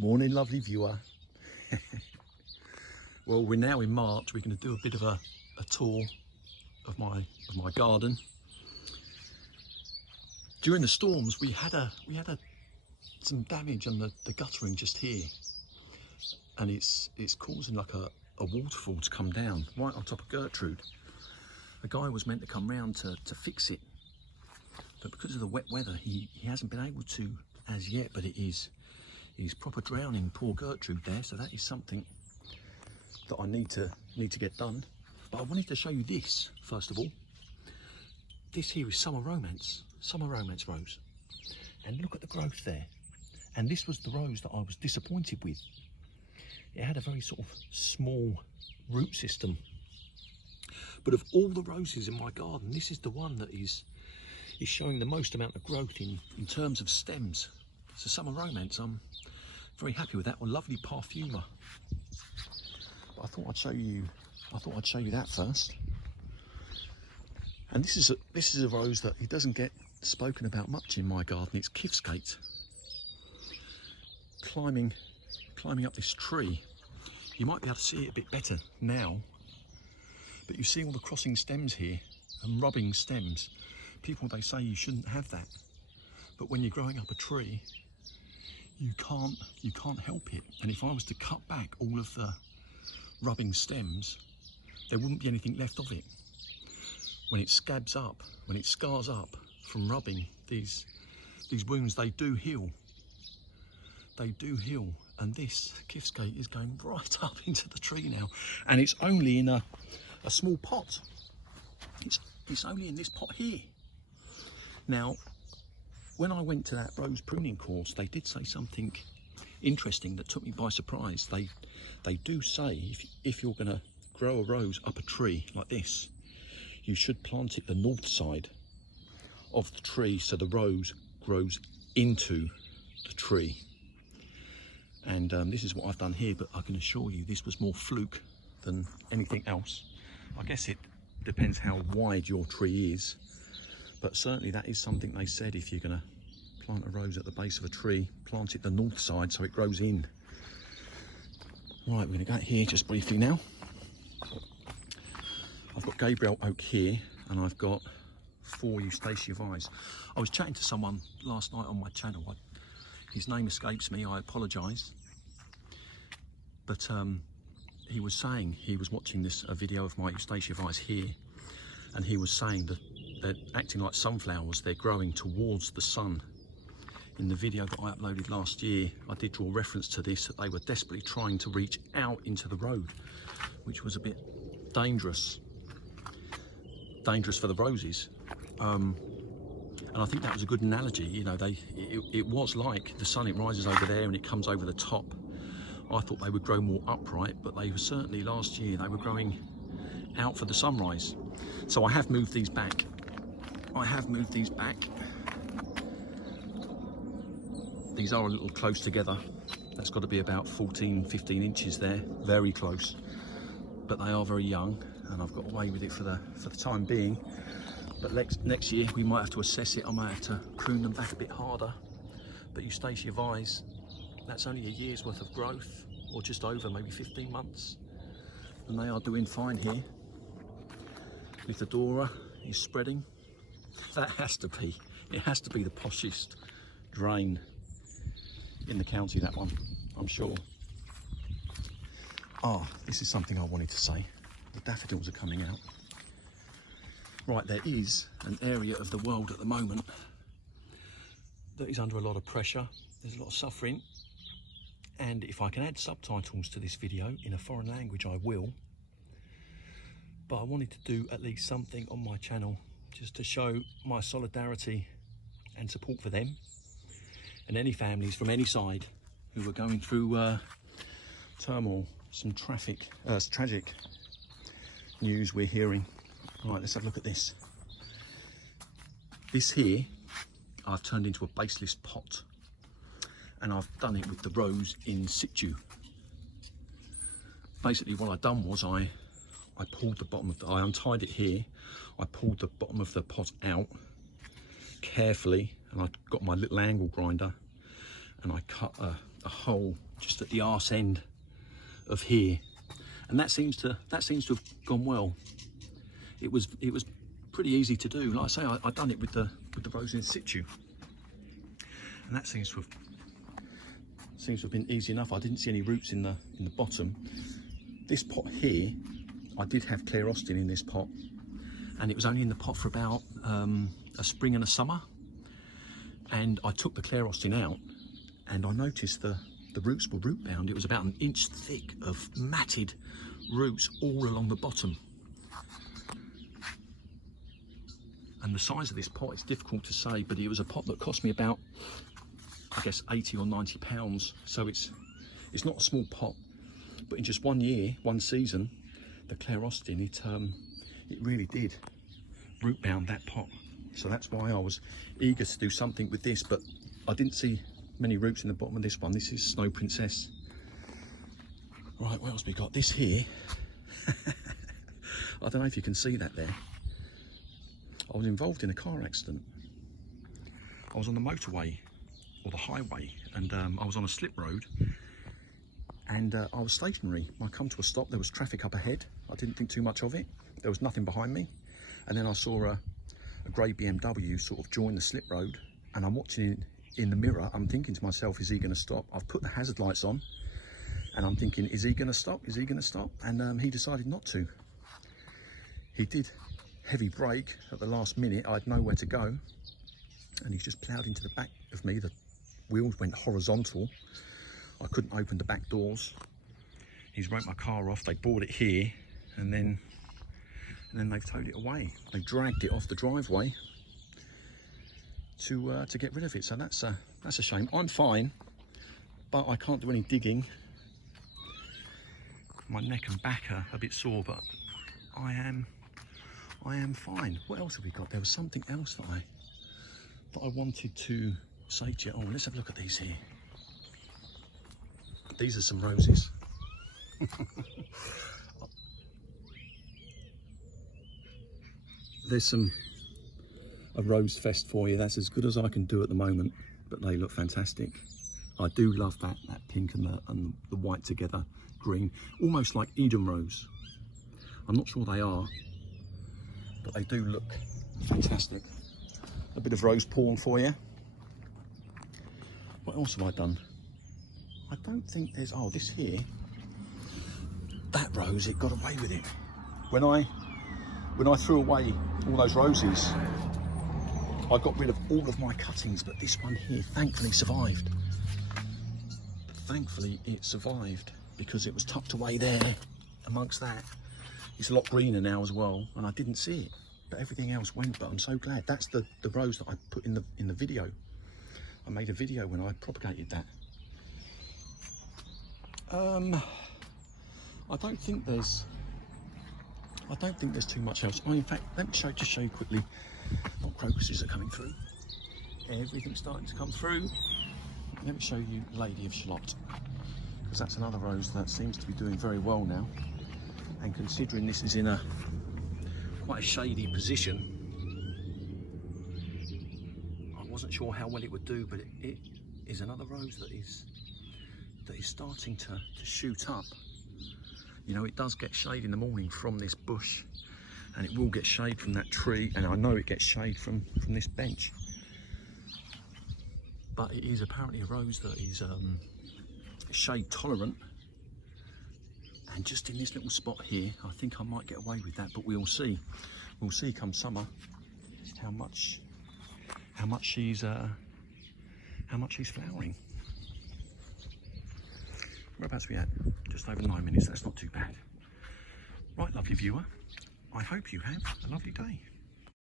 Morning, lovely viewer. Well, we're now in March. We're going to do a bit of a tour of my garden. During the storms, we had some damage on the guttering just here, and it's causing like a waterfall to come down right on top of Gertrude. A guy was meant to come round to fix it, but because of the wet weather, he hasn't been able to as yet. But he's proper drowning poor Gertrude there, so that is something that I need to get done. But I wanted to show you this first of all. This here is Summer Romance rose, and look at the growth there. And this was the rose that I was disappointed with. It had a very sort of small root system, but of all the roses in my garden, this is the one that is showing the most amount of growth in terms of stems. So Summer Romance, I'm very happy with that one. Lovely parfumer. But I thought I'd show you that first. And this is a rose that it doesn't get spoken about much in my garden. It's Kiftsgate. Climbing up this tree. You might be able to see it a bit better now, but you see all the crossing stems here and rubbing stems. People, they say you shouldn't have that, but when you're growing up a tree, you can't help it. And if I was to cut back all of the rubbing stems, there wouldn't be anything left of it. When it scabs up, when it scars up from rubbing, these wounds, they do heal. They do heal. And this Kiftsgate is going right up into the tree now, and it's only in a small pot. It's only in this pot here. Now, when I went to that rose pruning course, they did say something interesting that took me by surprise. They do say if you're going to grow a rose up a tree like this, you should plant it the north side of the tree so the rose grows into the tree. And this is what I've done here, but I can assure you this was more fluke than anything else. I guess it depends how wide your tree is, but certainly that is something they said. If you're going to plant a rose at the base of a tree, plant it the north side so it grows in. Right, we're going to go here just briefly now. I've got Gabriel oak here, and I've got 4 Eustacia Vyes. I was chatting to someone last night on my channel. His name escapes me, I apologise. But he was saying he was watching a video of my Eustacia Vyes here, and he was saying that they're acting like sunflowers. They're growing towards the sun. In the video that I uploaded last year, I did draw reference to this, that they were desperately trying to reach out into the road, which was a bit dangerous for the roses. And I think that was a good analogy. You know, it was like the sun, it rises over there and it comes over the top. I thought they would grow more upright, but they were certainly, last year, they were growing out for the sunrise. So I have moved these back. These are a little close together. That's got to be about 14-15 inches there, very close. But they are very young, and I've got away with it for the time being. But next year we might have to assess it. I might have to prune them back a bit harder. But Eustacia Vyes, that's only a year's worth of growth, or just over, maybe 15 months. And they are doing fine here. Lithadora is spreading. That has to be the poshest drain in the county, that one, I'm sure. This is something I wanted to say. The daffodils are coming out. Right, there is an area of the world at the moment that is under a lot of pressure. There's a lot of suffering, and if I can add subtitles to this video in a foreign language, I will. But I wanted to do at least something on my channel just to show my solidarity and support for them and any families from any side who are going through turmoil. Some tragic news we're hearing. Right, let's have a look at this. This here, I've turned into a baseless pot, and I've done it with the rose in situ. Basically what I've done was I pulled the bottom of I untied it here, I pulled the bottom of the pot out carefully, and I got my little angle grinder and I cut a a hole just at the arse end of here, and that seems to have gone well. It was pretty easy to do. Like I say, I done it with the rose in situ, and that seems to have been easy enough. I didn't see any roots in the bottom. This pot here, I did have Claire Austin in this pot, and it was only in the pot for about a spring and a summer. And I took the Claire Austin out, and I noticed the roots were root bound. It was about an inch thick of matted roots all along the bottom. And the size of this pot is difficult to say, but it was a pot that cost me about, I guess, 80 or 90 pounds. So it's not a small pot, but in just 1 year, 1 season, the Claire Austin, it really did root bound that pot. So that's why I was eager to do something with this, but I didn't see many roots in the bottom of this one. This is Snow Princess. Right, what else we got? This here, I don't know if you can see that there. I was involved in a car accident. I was on the motorway or the highway, and I was on a slip road, and I was stationary. I come to a stop, there was traffic up ahead. I didn't think too much of it. There was nothing behind me. And then I saw a grey BMW sort of join the slip road, and I'm watching it in the mirror. I'm thinking to myself, is he going to stop? I've put the hazard lights on, and I'm thinking, is he going to stop? Is he going to stop? And he decided not to. He did heavy brake at the last minute. I had nowhere to go, and he's just ploughed into the back of me. The wheels went horizontal. I couldn't open the back doors. He's wrote my car off. They bought it here, and then they've towed it away. They dragged it off the driveway to get rid of it. So that's a shame. I'm fine, but I can't do any digging. My neck and back are a bit sore, but I am fine. What else have we got? There was something else that I wanted to say to you. Oh, let's have a look at these here. These are some roses. There's a rose fest for you. That's as good as I can do at the moment, but they look fantastic. I do love that pink and the white together, green, almost like Eden rose. I'm not sure they are, but they do look fantastic. A bit of rose porn for you. What else have I done? I don't think there's, oh, this here, that rose, it got away with it. When I threw away all those roses, I got rid of all of my cuttings, but this one here thankfully survived. Thankfully it survived because it was tucked away there amongst that. It's a lot greener now as well, and I didn't see it, but everything else went. But I'm so glad. That's the rose that I put in the video. I made a video when I propagated that. I don't think there's too much else. In fact, let me just show you quickly what crocuses are coming through. Everything's starting to come through. Let me show you Lady of Shalott, because that's another rose that seems to be doing very well now. And considering this is in quite a shady position, I wasn't sure how well it would do, but it is another rose that is starting to shoot up. You know, it does get shade in the morning from this bush, and it will get shade from that tree, and I know it gets shade from this bench. But it is apparently a rose that is shade tolerant, and just in this little spot here, I think I might get away with that, but we'll see. We'll see come summer how much she's flowering. Whereabouts are we at? Just over 9 minutes, that's not too bad. Right, lovely viewer, I hope you have a lovely day.